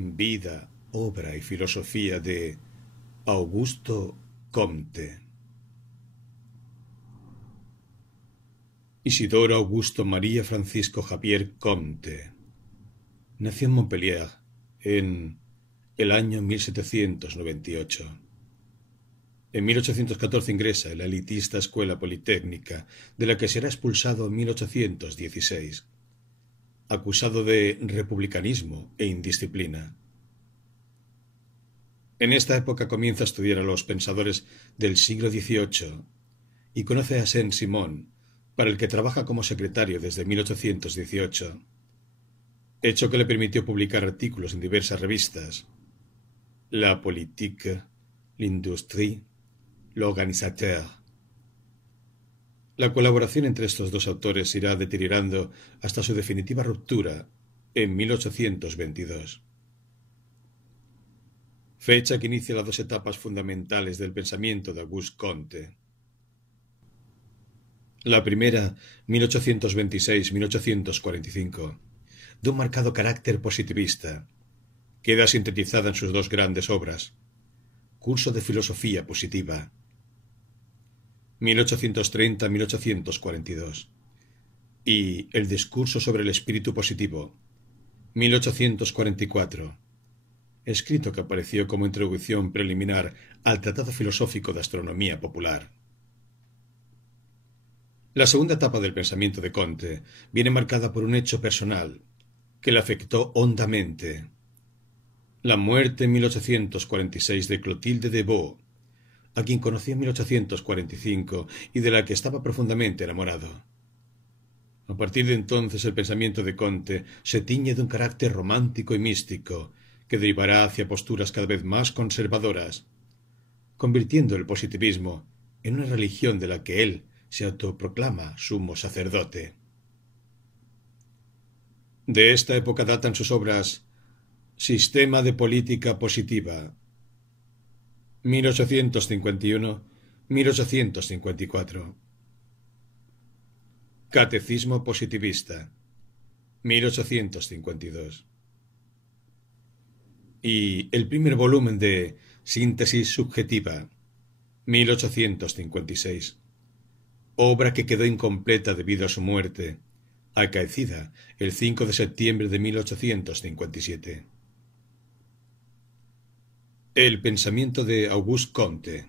Vida, obra y filosofía de Augusto Comte. Isidoro Augusto María Francisco Javier Comte nació en Montpellier en el año 1798. En 1814 ingresa en la elitista Escuela Politécnica, de la que será expulsado en 1816, acusado de republicanismo e indisciplina. En esta época comienza a estudiar a los pensadores del siglo XVIII y conoce a Saint-Simon, para el que trabaja como secretario desde 1818, hecho que le permitió publicar artículos en diversas revistas: La Politique, l'Industrie, l'Organisateur. La colaboración entre estos dos autores irá deteriorando hasta su definitiva ruptura en 1822. Fecha que inicia las dos etapas fundamentales del pensamiento de Auguste Comte. La primera, 1826-1845, de un marcado carácter positivista, queda sintetizada en sus dos grandes obras: Curso de Filosofía Positiva, 1830-1842, y El Discurso sobre el Espíritu Positivo, 1844, escrito que apareció como introducción preliminar al Tratado Filosófico de Astronomía Popular. La segunda etapa del pensamiento de Comte viene marcada por un hecho personal que le afectó hondamente: la muerte en 1846 de Clotilde de Vaux, a quien conoció en 1845 y de la que estaba profundamente enamorado. A partir de entonces el pensamiento de Comte se tiñe de un carácter romántico y místico que derivará hacia posturas cada vez más conservadoras, convirtiendo el positivismo en una religión de la que él se autoproclama sumo sacerdote. De esta época datan sus obras Sistema de Política Positiva, 1851-1854, Catecismo Positivista, 1852, y el primer volumen de Síntesis Subjetiva, 1856, obra que quedó incompleta debido a su muerte, acaecida el 5 de septiembre de 1857. El pensamiento de Auguste Comte.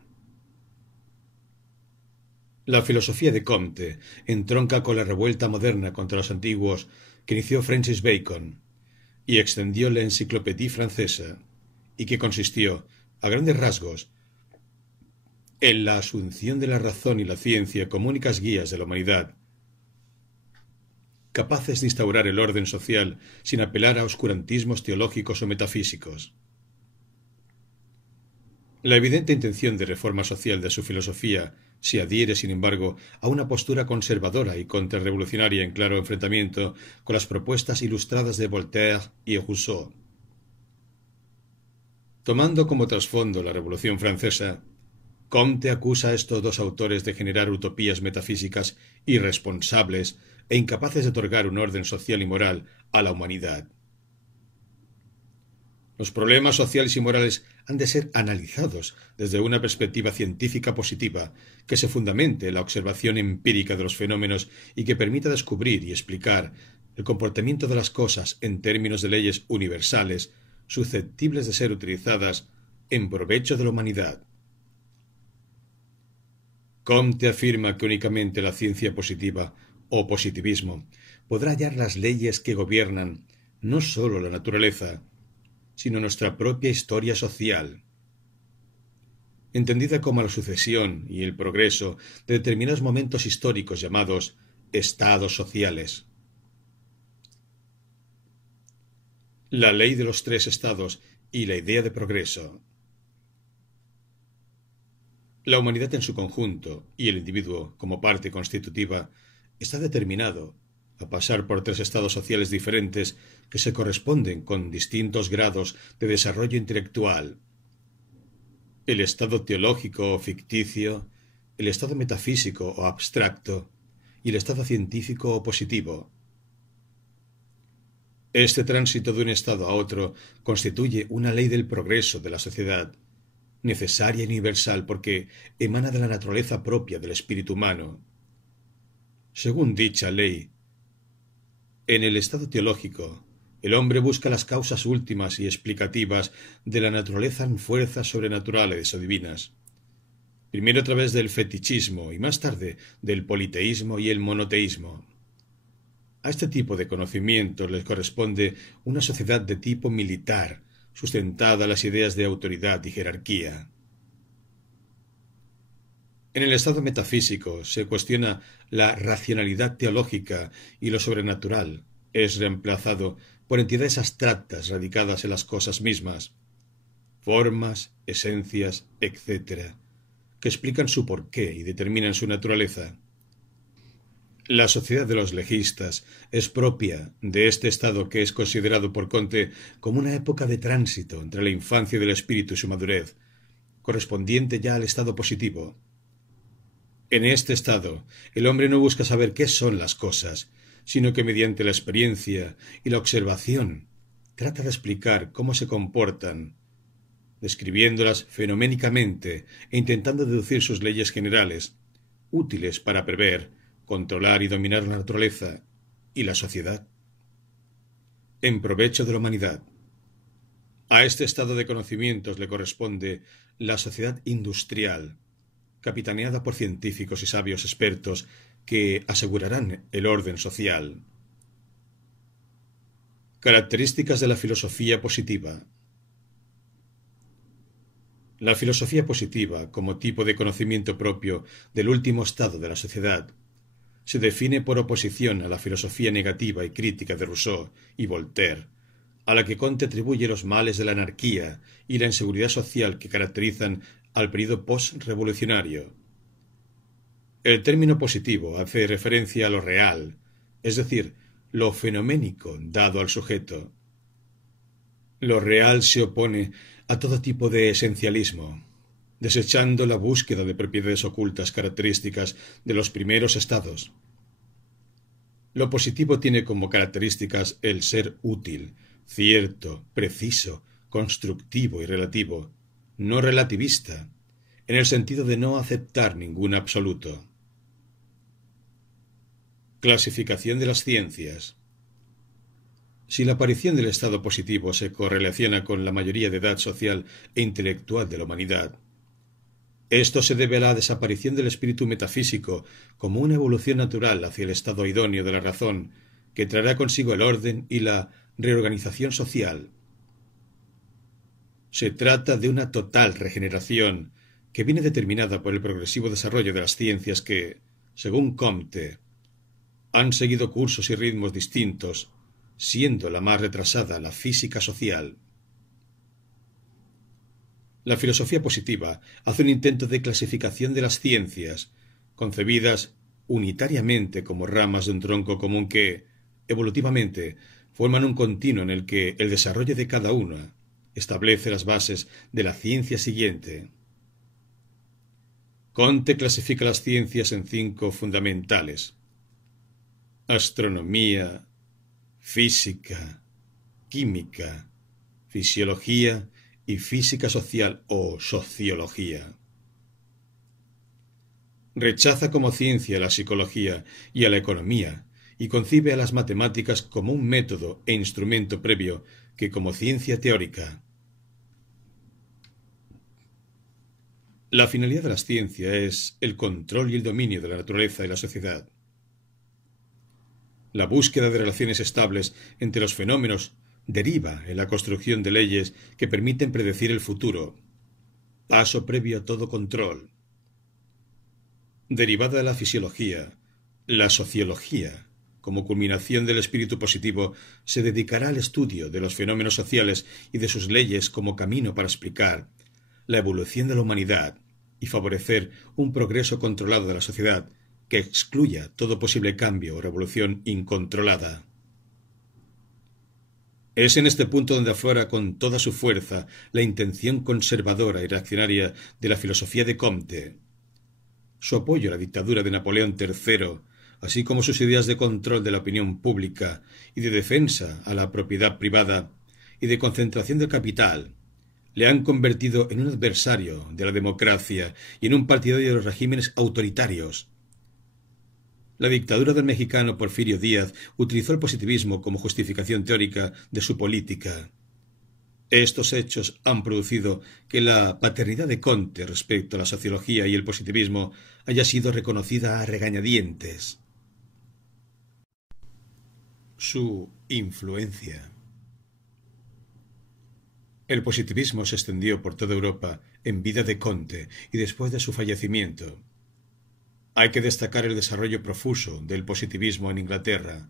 La filosofía de Comte entronca con la revuelta moderna contra los antiguos que inició Francis Bacon y extendió la Enciclopédie Francesa, y que consistió, a grandes rasgos, en la asunción de la razón y la ciencia como únicas guías de la humanidad, capaces de instaurar el orden social sin apelar a oscurantismos teológicos o metafísicos. La evidente intención de reforma social de su filosofía se adhiere, sin embargo, a una postura conservadora y contrarrevolucionaria en claro enfrentamiento con las propuestas ilustradas de Voltaire y Rousseau. Tomando como trasfondo la Revolución Francesa, Comte acusa a estos dos autores de generar utopías metafísicas irresponsables e incapaces de otorgar un orden social y moral a la humanidad. Los problemas sociales y morales han de ser analizados desde una perspectiva científica positiva que se fundamente en la observación empírica de los fenómenos y que permita descubrir y explicar el comportamiento de las cosas en términos de leyes universales susceptibles de ser utilizadas en provecho de la humanidad. Comte afirma que únicamente la ciencia positiva o positivismo podrá hallar las leyes que gobiernan no sólo la naturaleza, sino nuestra propia historia social, entendida como la sucesión y el progreso de determinados momentos históricos llamados estados sociales. La ley de los tres estados y la idea de progreso. La humanidad en su conjunto y el individuo como parte constitutiva está determinado a pasar por tres estados sociales diferentes que se corresponden con distintos grados de desarrollo intelectual: el estado teológico o ficticio, el estado metafísico o abstracto y el estado científico o positivo. Este tránsito de un estado a otro constituye una ley del progreso de la sociedad, necesaria y universal porque emana de la naturaleza propia del espíritu humano. Según dicha ley, en el estado teológico, el hombre busca las causas últimas y explicativas de la naturaleza en fuerzas sobrenaturales o divinas. Primero a través del fetichismo y más tarde del politeísmo y el monoteísmo. A este tipo de conocimientos les corresponde una sociedad de tipo militar, sustentada en las ideas de autoridad y jerarquía. En el estado metafísico se cuestiona la racionalidad teológica y lo sobrenatural es reemplazado por entidades abstractas radicadas en las cosas mismas, formas, esencias, etc., que explican su porqué y determinan su naturaleza. La sociedad de los legistas es propia de este estado que es considerado por Comte como una época de tránsito entre la infancia del espíritu y su madurez, correspondiente ya al estado positivo. En este estado, el hombre no busca saber qué son las cosas, sino que mediante la experiencia y la observación trata de explicar cómo se comportan, describiéndolas fenoménicamente e intentando deducir sus leyes generales, útiles para prever, controlar y dominar la naturaleza y la sociedad, en provecho de la humanidad. A este estado de conocimientos le corresponde la sociedad industrial, capitaneada por científicos y sabios expertos que asegurarán el orden social. Características de la filosofía positiva. La filosofía positiva, como tipo de conocimiento propio del último estado de la sociedad, se define por oposición a la filosofía negativa y crítica de Rousseau y Voltaire, a la que Comte atribuye los males de la anarquía y la inseguridad social que caracterizan al período post-revolucionario. El término positivo hace referencia a lo real, es decir, lo fenoménico dado al sujeto. Lo real se opone a todo tipo de esencialismo, desechando la búsqueda de propiedades ocultas características de los primeros estados. Lo positivo tiene como características el ser útil, cierto, preciso, constructivo y relativo, no relativista, en el sentido de no aceptar ningún absoluto. Clasificación de las ciencias. Si la aparición del estado positivo se correlaciona con la mayoría de edad social e intelectual de la humanidad, esto se debe a la desaparición del espíritu metafísico como una evolución natural hacia el estado idóneo de la razón, que traerá consigo el orden y la reorganización social. Se trata de una total regeneración que viene determinada por el progresivo desarrollo de las ciencias que, según Comte, han seguido cursos y ritmos distintos, siendo la más retrasada la física social. La filosofía positiva hace un intento de clasificación de las ciencias, concebidas unitariamente como ramas de un tronco común que, evolutivamente, forman un continuo en el que el desarrollo de cada una establece las bases de la ciencia siguiente. Comte clasifica las ciencias en 5 fundamentales: astronomía, física, química, fisiología y física social o sociología. Rechaza como ciencia a la psicología y a la economía y concibe a las matemáticas como un método e instrumento previo que como ciencia teórica. La finalidad de la ciencia es el control y el dominio de la naturaleza y la sociedad. La búsqueda de relaciones estables entre los fenómenos deriva en la construcción de leyes que permiten predecir el futuro, paso previo a todo control. Derivada de la fisiología, la sociología, como culminación del espíritu positivo, se dedicará al estudio de los fenómenos sociales y de sus leyes como camino para explicar la evolución de la humanidad y favorecer un progreso controlado de la sociedad que excluya todo posible cambio o revolución incontrolada. Es en este punto donde aflora con toda su fuerza la intención conservadora y reaccionaria de la filosofía de Comte. Su apoyo a la dictadura de Napoleón III así como sus ideas de control de la opinión pública y de defensa a la propiedad privada y de concentración del capital, le han convertido en un adversario de la democracia y en un partidario de los regímenes autoritarios. La dictadura del mexicano Porfirio Díaz utilizó el positivismo como justificación teórica de su política. Estos hechos han producido que la paternidad de Comte respecto a la sociología y el positivismo haya sido reconocida a regañadientes. Su influencia. El positivismo se extendió por toda Europa en vida de Comte y después de su fallecimiento. Hay que destacar el desarrollo profuso del positivismo en Inglaterra,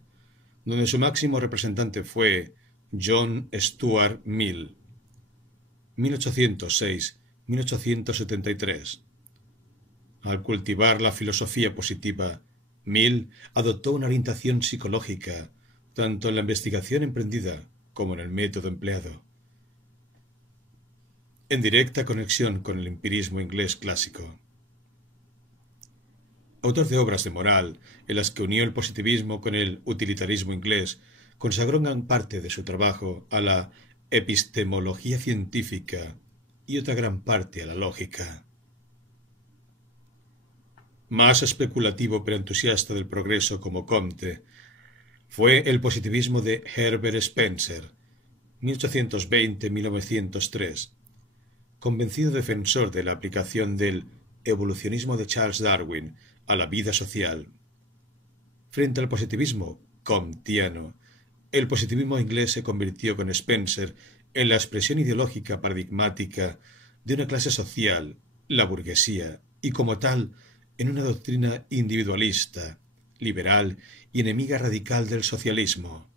donde su máximo representante fue John Stuart Mill, 1806-1873. Al cultivar la filosofía positiva, Mill adoptó una orientación psicológica, tanto en la investigación emprendida como en el método empleado, en directa conexión con el empirismo inglés clásico. Autor de obras de moral, en las que unió el positivismo con el utilitarismo inglés, consagró gran parte de su trabajo a la epistemología científica y otra gran parte a la lógica. Más especulativo pero entusiasta del progreso como Comte, fue el positivismo de Herbert Spencer, 1820-1903, convencido defensor de la aplicación del evolucionismo de Charles Darwin a la vida social. Frente al positivismo comtiano, el positivismo inglés se convirtió con Spencer en la expresión ideológica paradigmática de una clase social, la burguesía, y como tal, en una doctrina individualista, liberal y enemiga radical del socialismo.